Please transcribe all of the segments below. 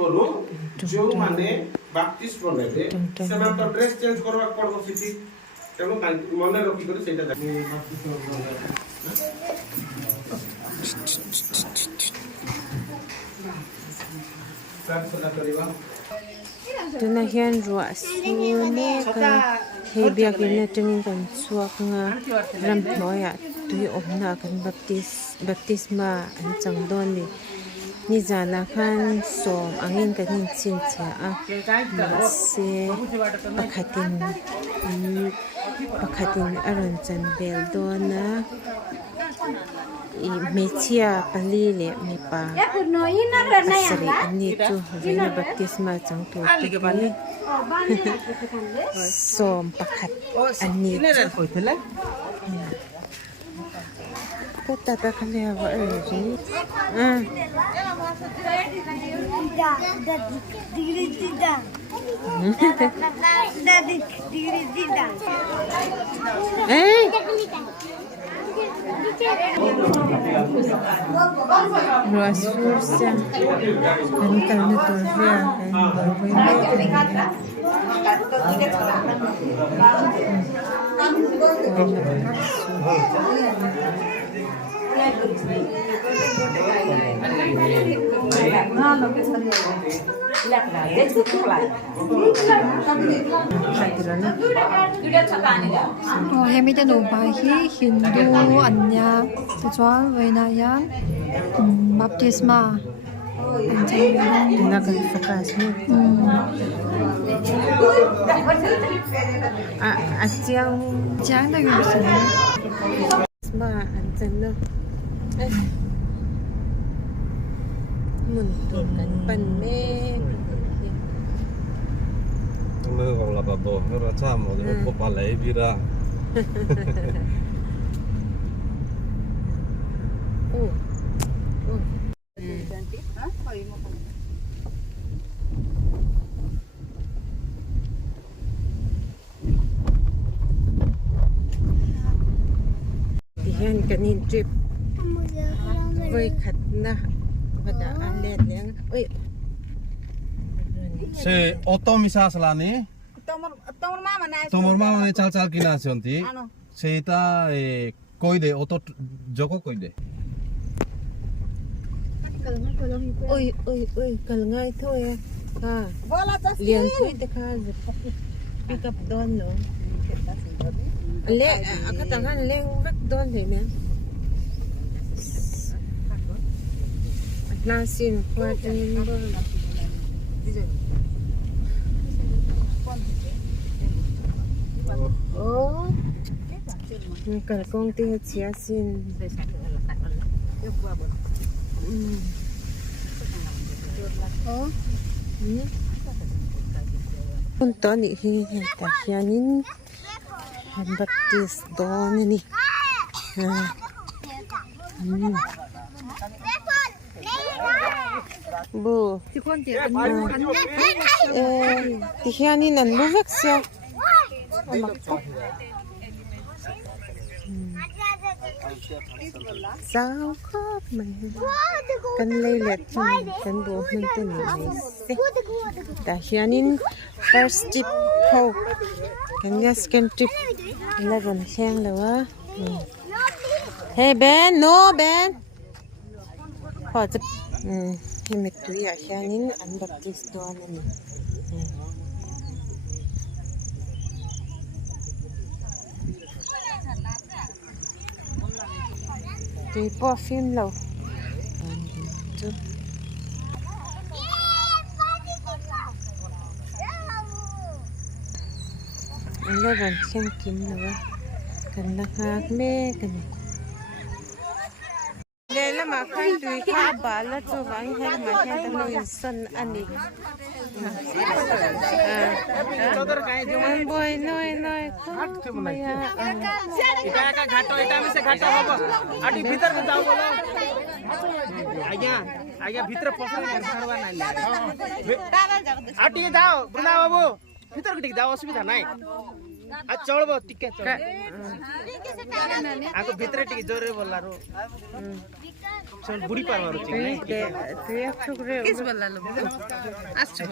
पूर्वरु जो माने बाप्तिस्म नेले सेना तो ड्रेस चेंज करबा पड़बो सिटी तेनु मन रखी कर सेटा tuna hian ruah su neka hei biak in atangin kan chuak nga ram hnuaiah tui awmna kan baptisma an changdawn ni zana khan som angin kan in chin chia a se pakhatin aron chan bel dona mechia pali le mipa asari ani chu vina baptisma changtu som pakhat ani ko tata khale wa ri Rasursa kan kalna torvia hemi te no ba hi hindu anya te chuan veina yan baptisma na kan focus ni chang da yu se ma an chan no mun tu kan pan me mơ còn là bà bò nó ra cha một cái cục bà lấy đi ra hian kanin trip với khát na và đã ăn lên nhá ơi se auto misa salani tomor mama ne chal chal kina chonti seita koi de auto joko koi de ôi cần ngay thôi ha liền thôi để khai pick up don nữa lẹ các thằng ăn lẹ rất don thì nè na xin qua trên cần công ty chia xin con to nị hi ta hianin han baptist don ni bu ti kon ti ti hianin an lu vek sia sao khóc mày cần lấy lệ chân cần bố mình tên này ta hianin first trip ho cần ya second trip 11 khen rồi hey Ben no Ben họจะให้มิตุยาhianin an baptist doan ni thì bỏ phim lâu anh lấy bàn khen kín nữa cần là hạt mê cần đây là mà khai tùy khá bà là cho vắng hay mà khen tâm lôi sân anh đi anh bôi nói không mày इटा का घाटो इटा में से घाटो बाबा आटी भीतर में जाओ बोलो आज्ञा भीतर पसंद नहीं छड़वा नहीं आटी जाओ बुला बाबू भीतर के जाओ असुविधा नहीं चढ़ब टिके आगो भितर टिके जोरे बोलारो चल बुढ़ी पार मारो তুই একটু করে কিস বললালো আসছে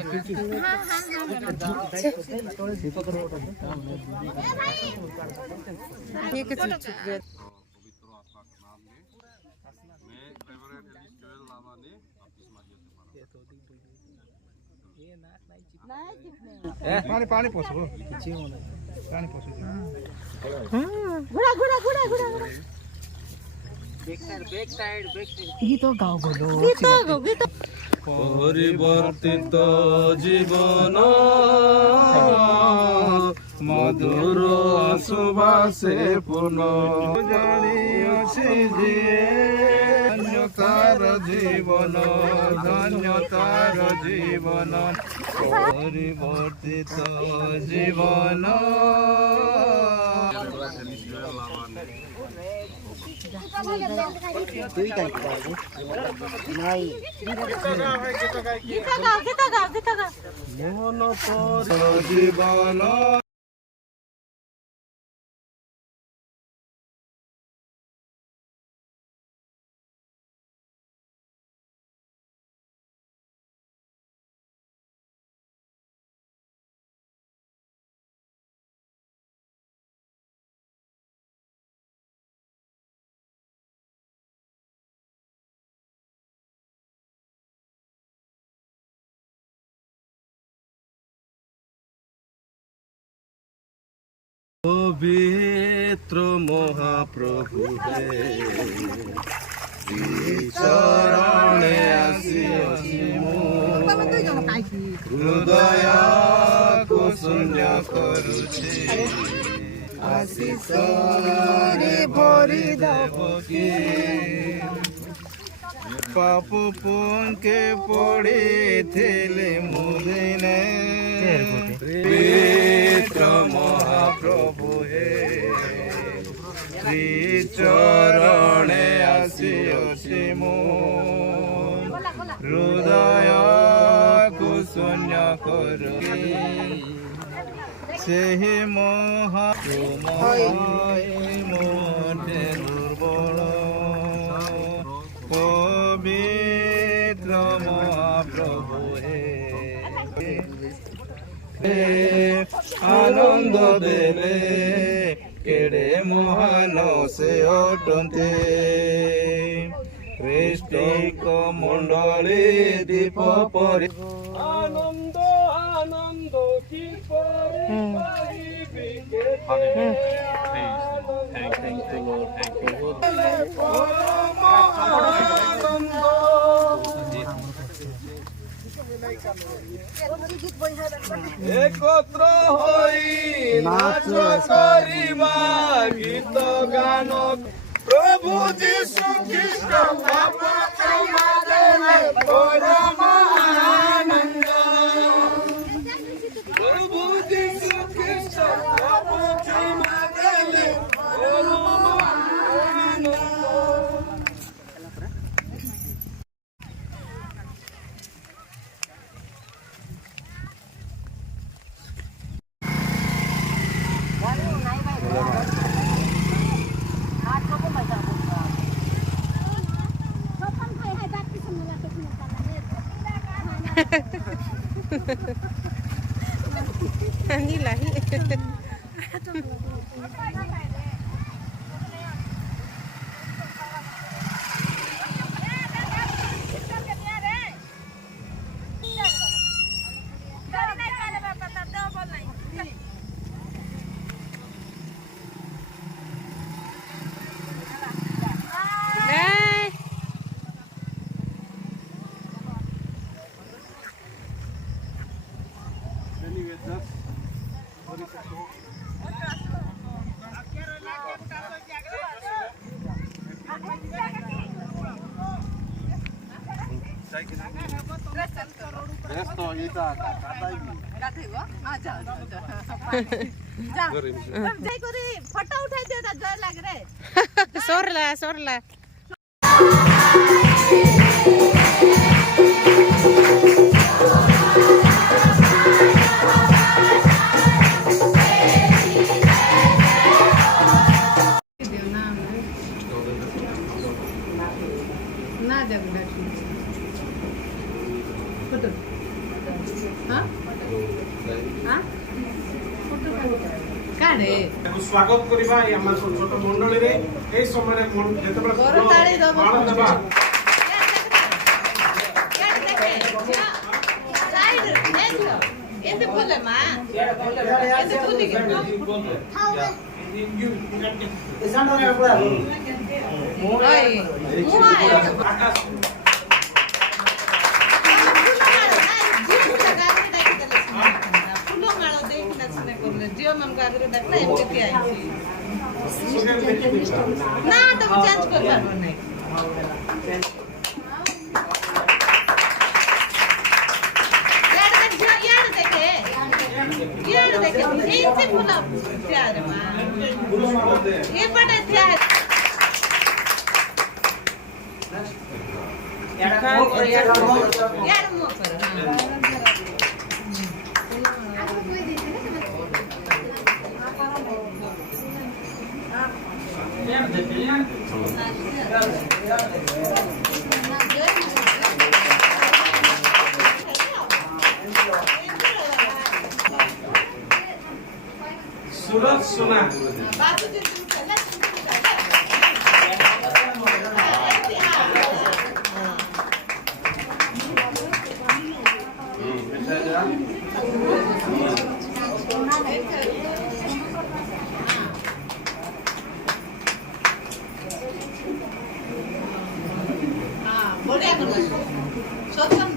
ঠিক আছে ঠিক আছে पानी पानी पसो पानी पसो घुड़ा घुड़ा घुड़ा घुड़ा बैक साइड गीत गाओ बोलो गीत परिवर्तित जीवन मधुर सुबासे पुनः जानियोछि जे धन्यतार जीवन धन्यतार जीवन परिवर्तित जीवन मोहन पर जीवन पवित्र महाप्रभु हे चरणे आसी हृदय को शून्य करुछि आशीष रे भरि देवकी पाप पुन के पड़े मुदिने पवित्र महाप्रभु हे श्री चरणे आसी मो हृदय को शून्य करू से मोटे दुर्बल पवित्र महाप्रभु हे आनंद देले केड़े महान से अटंते ख्रीष्टिक मंडली दीप पर आनंद आनंद की एकत्र होई नाच करिबा गीत गान प्रभु यीशु ख्रीष्ट पाप क्षमा देले परम आनंद प्रभु यीशु ख्रीष्ट पाप क्षमा देले परम आनंद Ani lahi. फटा उठाई देता डर लग रहा है सोरला କାଢେ ତାକୁ ସ୍ୱାଗତ କରିବା ଏଇ ଆମର ଛୋଟ ମଣ୍ଡଳୀରେ ଏଇ ସମୟରେ ଯେତେବେଳେ କରତାଳି ଦବ ବାଣ ଦେବା ଏମିତି ଫୁଲେ ମା ଏମିତି ଫୁଲିକି ଝିଅ ମାନଙ୍କୁ ଆଗରେ ଡାକିଲା ଏମିତି ଆଇଛି ନା ତମେ ଚେଞ୍ଜ କରିପାରିବ ନାହିଁ ଇଆଡେ ଦେଖେ ଏମିତି ଫୁଲ ତିଆରେ ମା ଏପଟେ ତିଆରେ ଇଆଡେ ମୋ ଉପରେ ସୁରତ ସୁନା ବଢିଆ କଲା ସତନ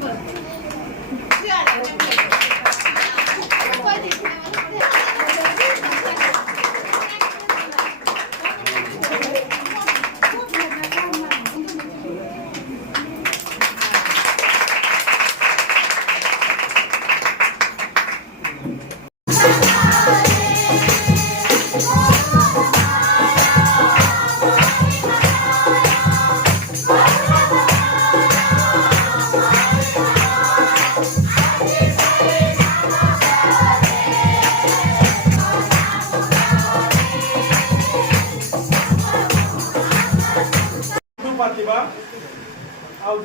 ପାତିବା ଆଉ